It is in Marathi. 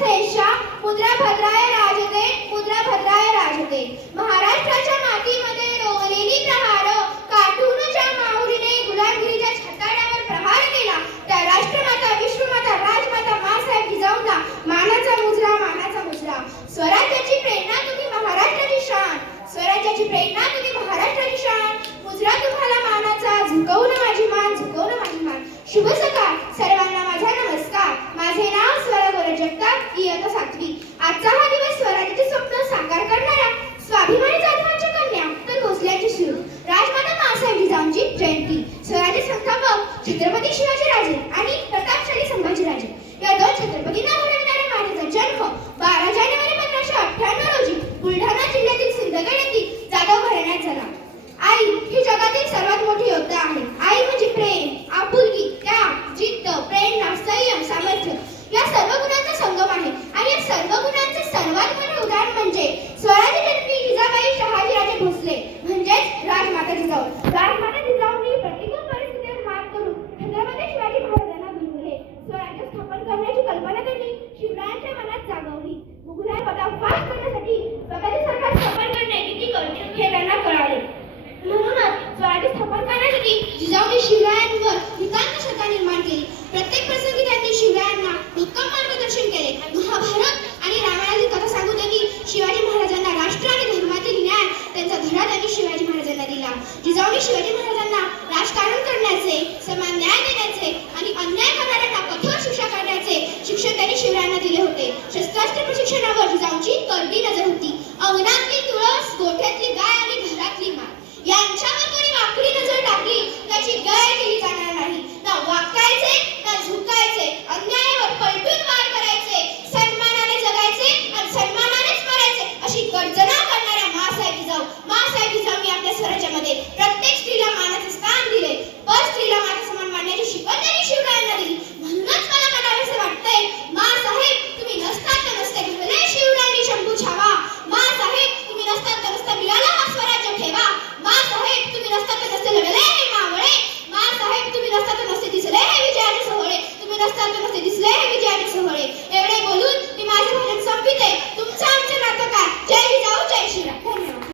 स्थेषा मुद्रा भद्राय राजते मुद्रा भद्राय राजते. महाराष्ट्राच्या मातीमध्ये रोवलेली प्रहार कार्टूनच्या माहुरीने गुलामगिरीच्या छताड्यावर प्रहार केला. त्या राष्ट्रमाता विश्वमाता राजमाता मासाहेब जिजाऊंना मानाचा मुजरा मानाचा मुजरा. स्वराज्याची प्रेरणा तुम्ही महाराष्ट्राची शान. स्वराज्याची प्रेरणा तुम्ही महाराष्ट्राची शान. मुजरा तुम्हाला मानाचा झुकवून माझी मान झुकवून माझी मान. शुभ सकाळ. आजचा हा दिवस स्वराज्याचे स्वप्न साकार करणाऱ्या स्वाभिमानी जाधवांच्या कन्या तर भोसल्याची सुरू. राजमाता मासाहेब जिजाऊंची जयंती. स्वराज्य संस्थापक छत्रपती शिवाजी राजे आणि प्रतापशाली संभाजीराजे या दोन छत्रपतींना घडविणाऱ्या मानेचा जन्म बारा जानेवारी पंधराशे अठ्ठ्याण्णव रोजी बुलढाणा जिल्ह्यातील सिंदगड येथील जाधव घराण्यात झाला. आई ही जगातील सर्वात मोठी योद्धा आहे. शिवरायांवर नितांत श्रद्धा निर्माण केली. प्रत्येक प्रसंगी त्यांनी शिवरायांना उत्तम मार्गदर्शन केले. महाभारत आणि रामायणाची कथा सांगून त्यांनी शिवाजी महाराजांना राष्ट्र आणि धर्मातील न्याय त्यांचा धडा त्यांनी शिवाजी महाराजांना दिला. जिजाऊने शिवाजी महाराजांना राजकारण करण्याचे समान न्याय देण्याचे आणि अन्याय करणाऱ्यांना कठोर शिक्षा करण्याचे शिक्षण त्यांनी शिवरायांना दिले होते. शस्त्रास्त्र प्रशिक्षणावर जिजाऊंची करडी नजर होती. अंगणातली तुळस गोठ्यातली गाय आणि